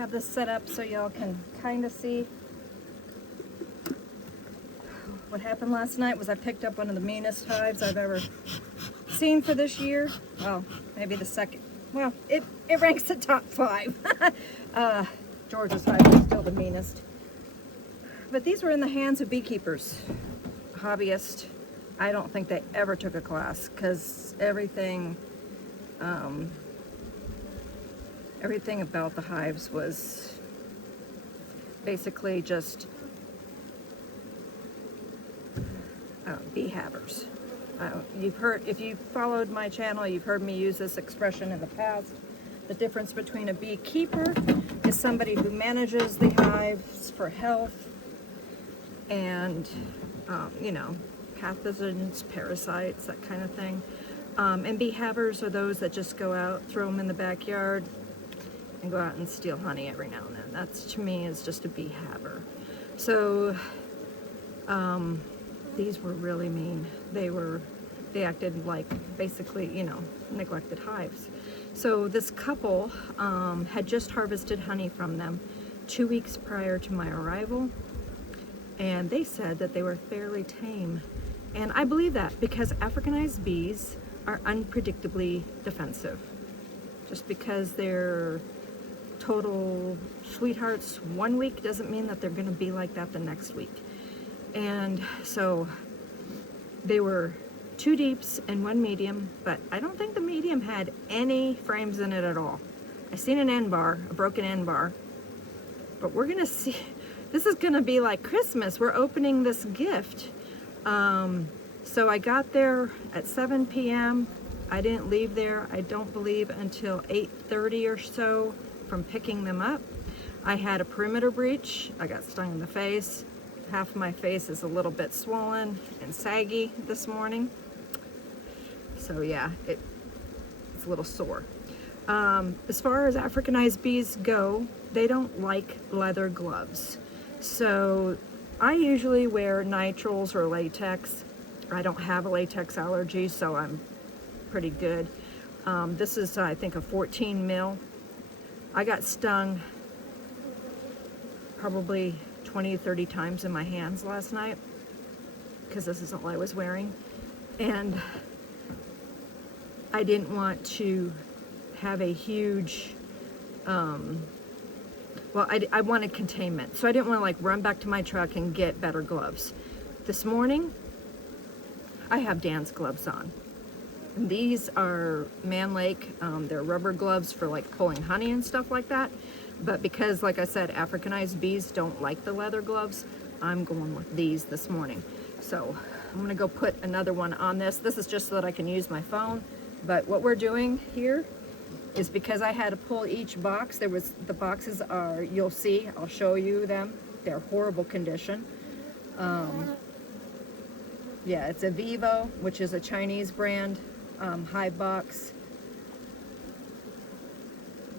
have this set up so y'all can kind of see. What happened last night was I picked up one of the meanest hives I've ever seen for this year. Well, maybe the second. Well, it ranks the top 5. Georgia's hive is still the meanest. But these were in the hands of beekeepers, hobbyists. I don't think they ever took a class because everything about the hives was basically just bee havers. If you followed my channel, you've heard me use this expression in the past. The difference between a beekeeper is somebody who manages the hives for health and, you know, pathogens, parasites, that kind of thing. And bee havers are those that just go out, throw them in the backyard, and go out and steal honey every now and then. That's, to me, is just a bee haver. So, these were really mean. They acted like basically, you know, neglected hives. So this couple had just harvested honey from them 2 weeks prior to my arrival, and they said that they were fairly tame. And I believe that because Africanized bees are unpredictably defensive. Just because they're total sweethearts 1 week doesn't mean that they're going to be like that the next week. And so they were 2 deeps and 1 medium, but I don't think the medium had any frames in it at all. I seen an end bar, a broken end bar, but we're gonna see. This is gonna be like Christmas. We're opening this gift. So I got there at 7 p.m. I didn't leave there, I don't believe, until 8:30 or so from picking them up. I had a perimeter breach. I got stung in the face. Half of my face is a little bit swollen and saggy this morning. So yeah, it's a little sore. As far as Africanized bees go, they don't like leather gloves. So I usually wear nitriles or latex. I don't have a latex allergy, so I'm pretty good. This is, I think, a 14 mil. I got stung probably 20, 30 times in my hands last night because this isn't what I was wearing. And I didn't want to have a huge, well, I wanted containment. So I didn't want to like run back to my truck and get better gloves. This morning, I have Dan's gloves on. And these are Man Lake. They're rubber gloves for like pulling honey and stuff like that. But because, like I said, Africanized bees don't like the leather gloves, I'm going with these this morning. So I'm gonna go put another one on this. This is just so that I can use my phone. But what we're doing here is because I had to pull each box. The boxes are, you'll see, I'll show you them. They're horrible condition. Yeah, it's a Vivo, which is a Chinese brand, Hive box.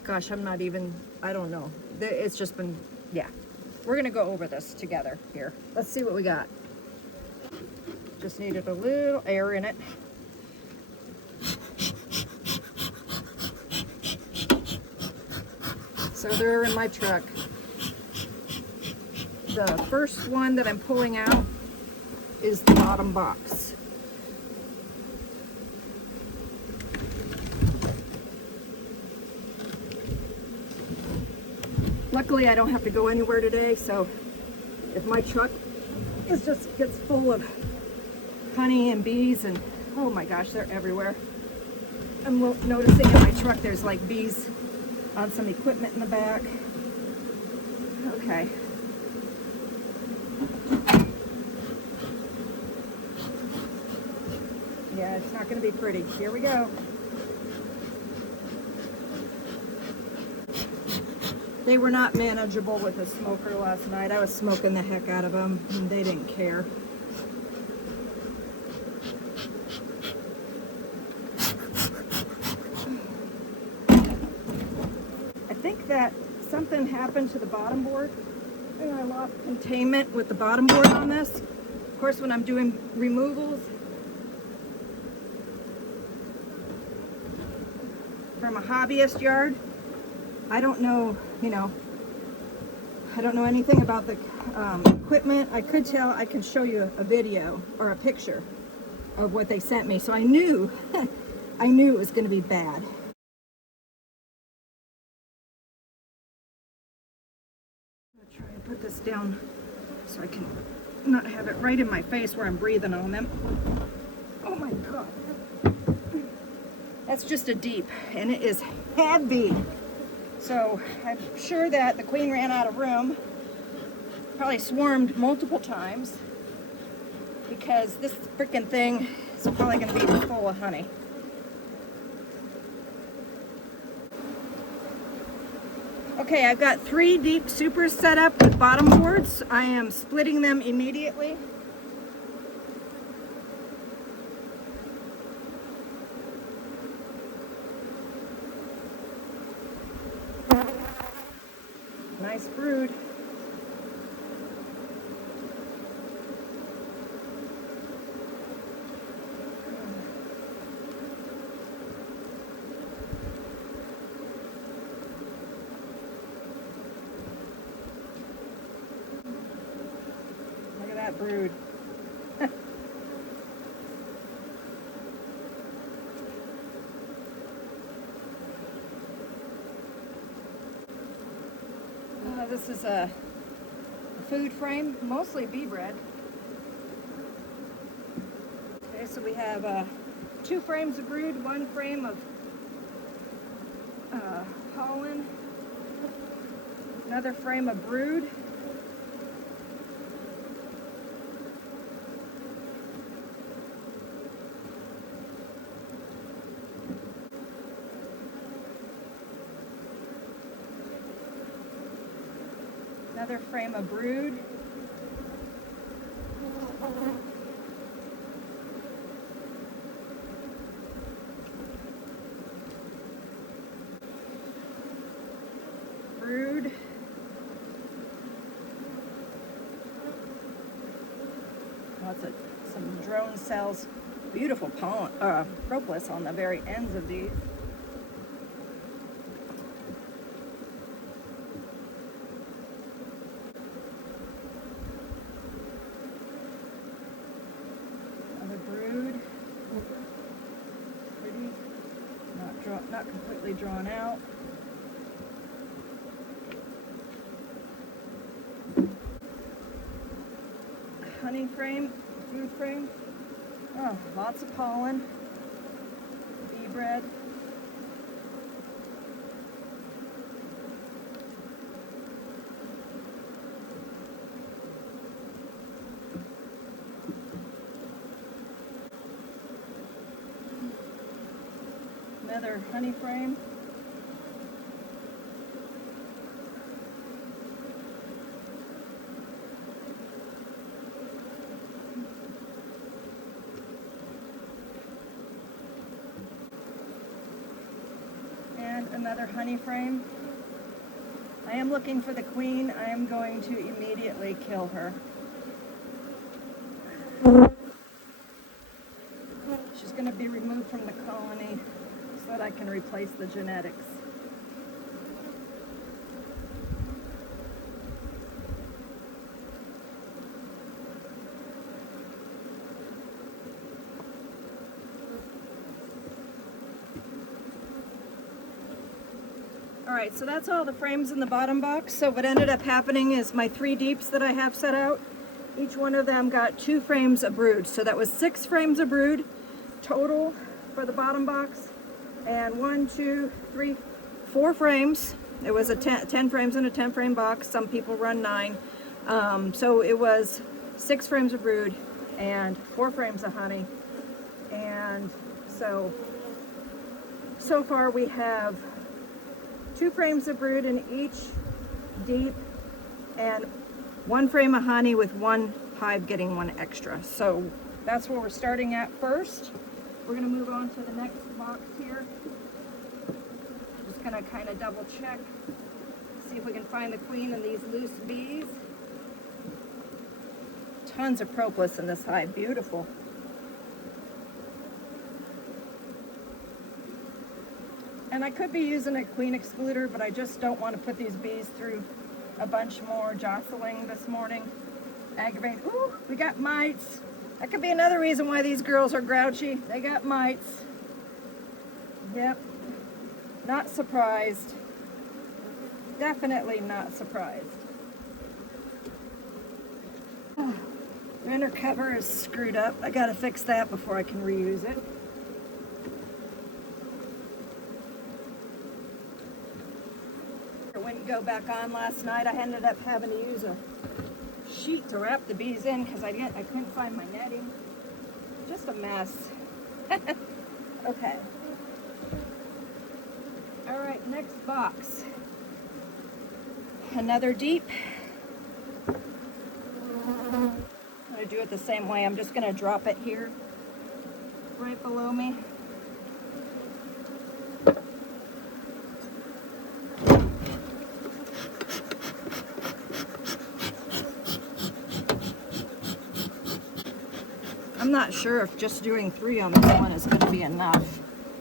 Gosh, I don't know. It's just been, yeah. We're gonna go over this together here. Let's see what we got. Just needed a little air in it. So they're in my truck. The first one that I'm pulling out is the bottom box. Luckily, I don't have to go anywhere today, so if my truck gets full of honey and bees, and oh my gosh, they're everywhere. I'm noticing in my truck there's like bees on some equipment in the back. Okay. Yeah, it's not going to be pretty. Here we go. They were not manageable with a smoker last night. I was smoking the heck out of them, and they didn't care. I think that something happened to the bottom board, and I lost containment with the bottom board on this. Of course, when I'm doing removals from a hobbyist yard, I don't know, you know, I don't know anything about the equipment. I could tell, I can show you a video or a picture of what they sent me. So I knew, I knew it was going to be bad. I'm going to try and put this down so I can not have it right in my face where I'm breathing on them. Oh my God. That's just a deep, and it is heavy. So I'm sure that the queen ran out of room, probably swarmed multiple times, because this freaking thing is probably going to be full of honey. Okay, I've got 3 deep supers set up with bottom boards. I am splitting them immediately. Nice brood. Look at that brood. This is a food frame, mostly bee bread. Okay, so we have 2 frames of brood, 1 frame of pollen, another frame of brood. Another frame of brood. Brood. Lots of some drone cells. Beautiful pollen, propolis on the very ends of these. Not completely drawn out. Honey frame, food frame. Oh, lots of pollen. Bee bread. Another honey frame. And another honey frame. I am looking for the queen. I am going to immediately kill her. She's going to be removed from the colony so that I can replace the genetics. All right, so that's all the frames in the bottom box. So what ended up happening is my 3 deeps that I have set out, each one of them got 2 frames of brood. So that was 6 frames of brood total for the bottom box. And 1, 2, 3, 4 frames. It was a 10 frames in a 10 frame box. Some people run 9. So it was 6 frames of brood and 4 frames of honey. And so far we have 2 frames of brood in each deep and 1 frame of honey with 1 hive getting 1 extra. So that's where we're starting at first. We're going to move on to the next box here. Just going to kind of double check, see if we can find the queen and these loose bees. Tons of propolis in this hive, beautiful. And I could be using a queen excluder, but I just don't want to put these bees through a bunch more jostling this morning. Aggravating. Ooh, we got mites. That could be another reason why these girls are grouchy. They got mites. Yep. Not surprised. Definitely not surprised. The inner cover is screwed up. I gotta fix that before I can reuse it. It wouldn't go back on last night. I ended up having to use a sheet to wrap the bees in because I couldn't find my netting. Just a mess. Okay. All right, next box. Another deep. I'm gonna do it the same way. I'm just gonna drop it here, right below me. I'm not sure if just doing 3 on this one is going to be enough.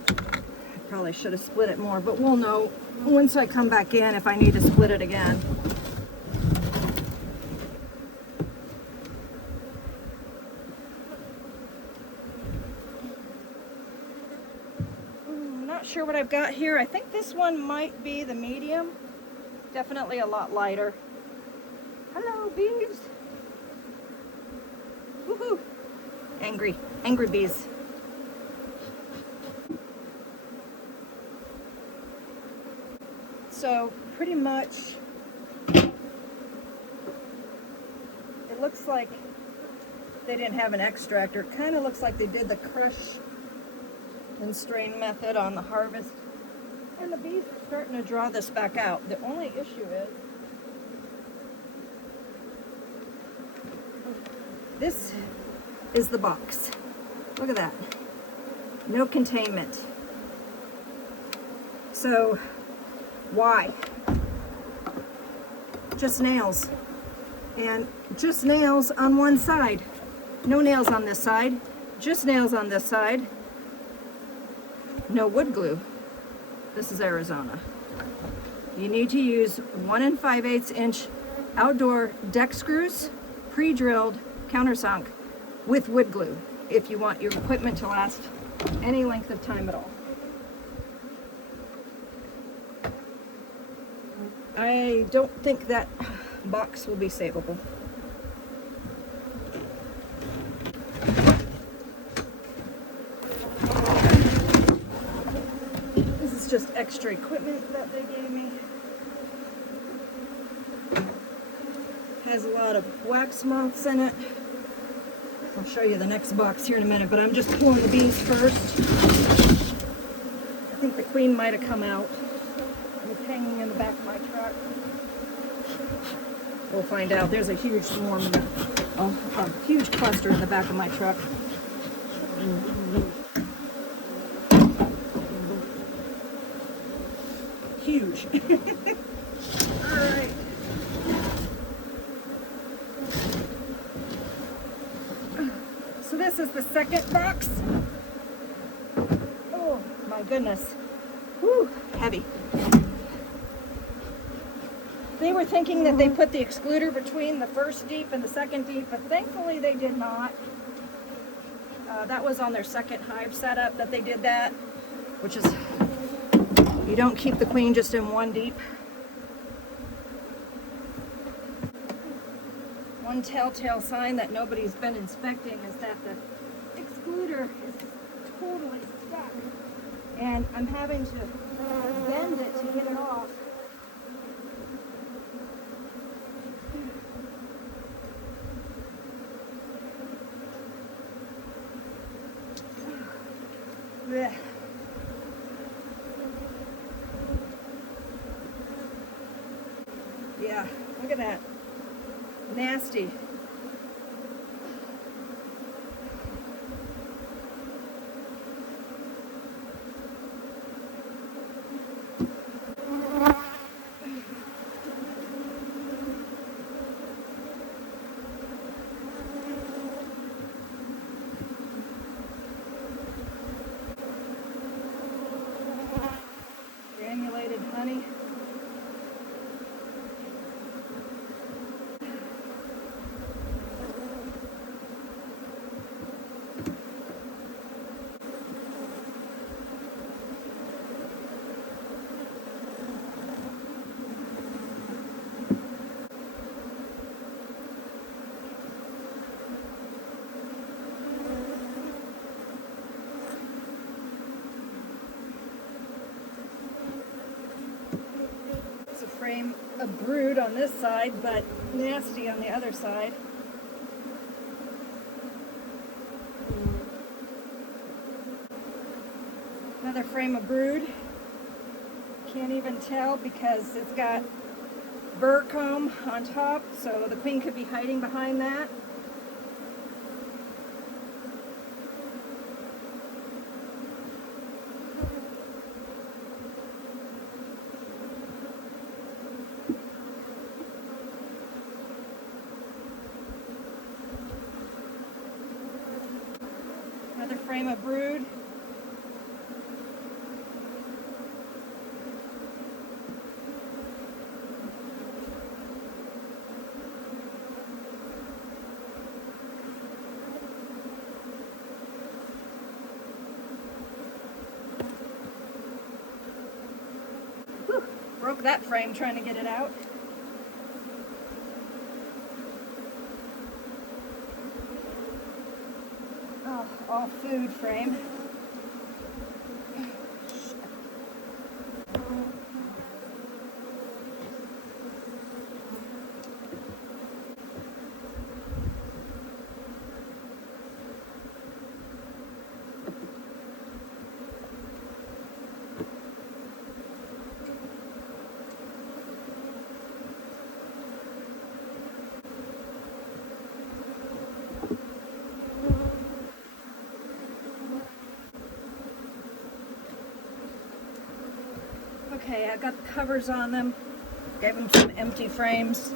I probably should have split it more, but we'll know once I come back in if I need to split it again. I'm not sure what I've got here. I think this one might be the medium. Definitely a lot lighter. Hello, bees. Woohoo! Angry bees. So pretty much it looks like they didn't have an extractor. It kind of looks like they did the crush and strain method on the harvest. And the bees are starting to draw this back out. The only issue is this is the box. Look at that. No containment. So, why? Just nails. And just nails on one side. No nails on this side. Just nails on this side. No wood glue. This is Arizona. You need to use 1 5/8 inch outdoor deck screws, pre-drilled, countersunk, with wood glue if you want your equipment to last any length of time at all. I don't think that box will be savable. This is just extra equipment that they gave me. Has a lot of wax moths in it. I'll show you the next box here in a minute, but I'm just pulling the bees first. I think the queen might have come out. It's hanging in the back of my truck. We'll find out. There's a huge swarm, a huge cluster in the back of my truck. Huge. All right. So this is the second box. Oh my goodness. Whew, heavy. They were thinking that they put the excluder between the first deep and the second deep, but thankfully they did not. That was on their second hive setup that they did that, which is, you don't keep the queen just in one deep. One telltale sign that nobody's been inspecting is that the excluder is totally stuck, and I'm having to bend it to get it off. Blech. Yeah, look at that. Nasty. Granulated honey. a brood on this side, but nasty on the other side. Another frame of brood. Can't even tell because it's got burr comb on top, so the queen could be hiding behind that. Another frame of brood. Whew, broke that frame trying to get it out. Oh, all food frame. Okay, I got the covers on them. Gave them some empty frames.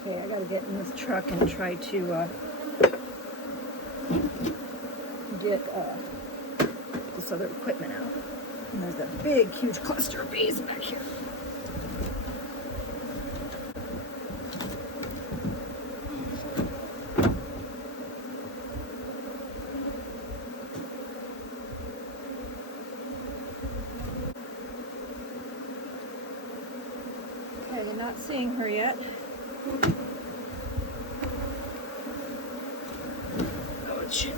Okay, I gotta get in this truck and try to get this other equipment out. And there's a big, huge cluster of bees back here. Okay, you're not seeing her yet. Ouch.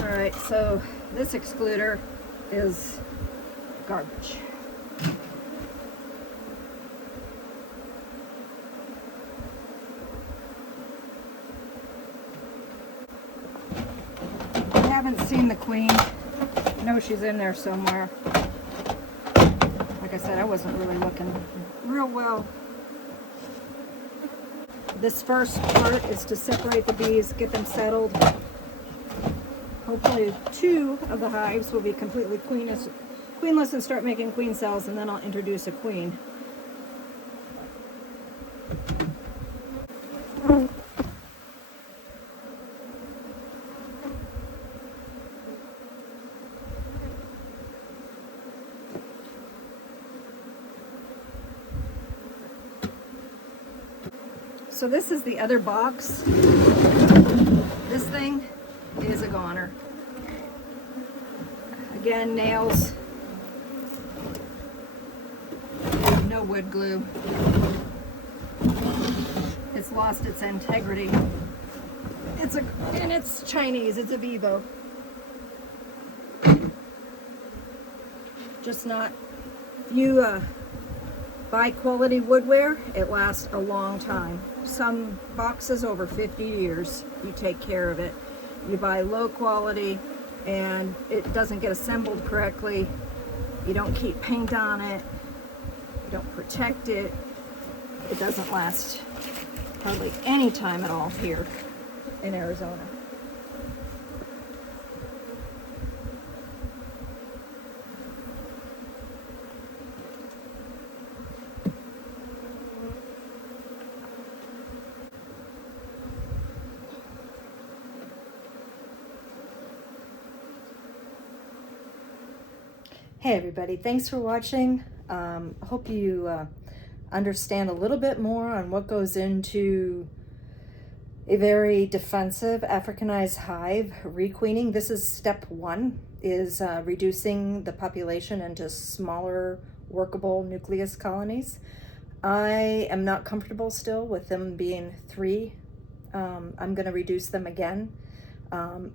Alright, so this excluder is garbage. I haven't seen the queen. I know she's in there somewhere. Like I said, I wasn't really looking real well. This first part is to separate the bees, get them settled. Hopefully 2 of the hives will be completely queenless and start making queen cells, and then I'll introduce a queen. So this is the other box. This thing is a goner. Again, nails. No wood glue. It's lost its integrity. And it's Chinese, it's a Vivo. Just not, if you buy quality woodware, it lasts a long time. Some boxes over 50 years, you take care of it. You buy low quality and it doesn't get assembled correctly. You don't keep paint on it. You don't protect it. It doesn't last hardly any time at all here in Arizona. Hey everybody, thanks for watching. Hope you understand a little bit more on what goes into a very defensive Africanized hive requeening. This is step one, is reducing the population into smaller workable nucleus colonies. I am not comfortable still with them being 3. I'm going to reduce them again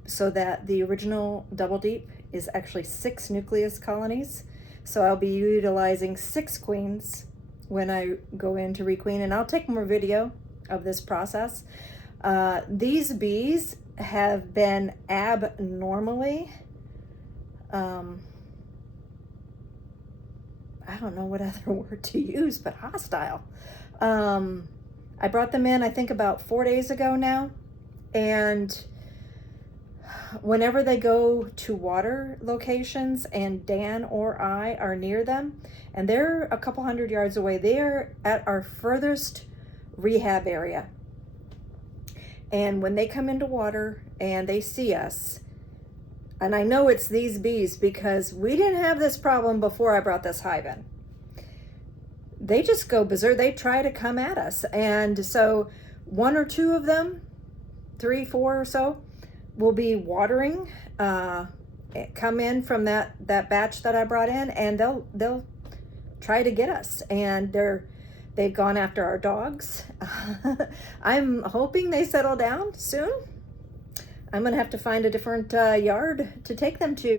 so that the original double deep is actually 6 nucleus colonies. So I'll be utilizing 6 queens when I go in to requeen, and I'll take more video of this process. These bees have been abnormally, I don't know what other word to use, but hostile. I brought them in, I think about 4 days ago now, and whenever they go to water locations and Dan or I are near them, and they're a couple hundred yards away, they are at our furthest rehab area. And when they come into water and they see us, and I know it's these bees because we didn't have this problem before I brought this hive in. They just go berserk. They try to come at us. And so 1 or 2 of them, 3, 4 or so, will be watering, come in from that batch that I brought in, and they'll try to get us. And they've gone after our dogs. I'm hoping they settle down soon. I'm gonna have to find a different yard to take them to.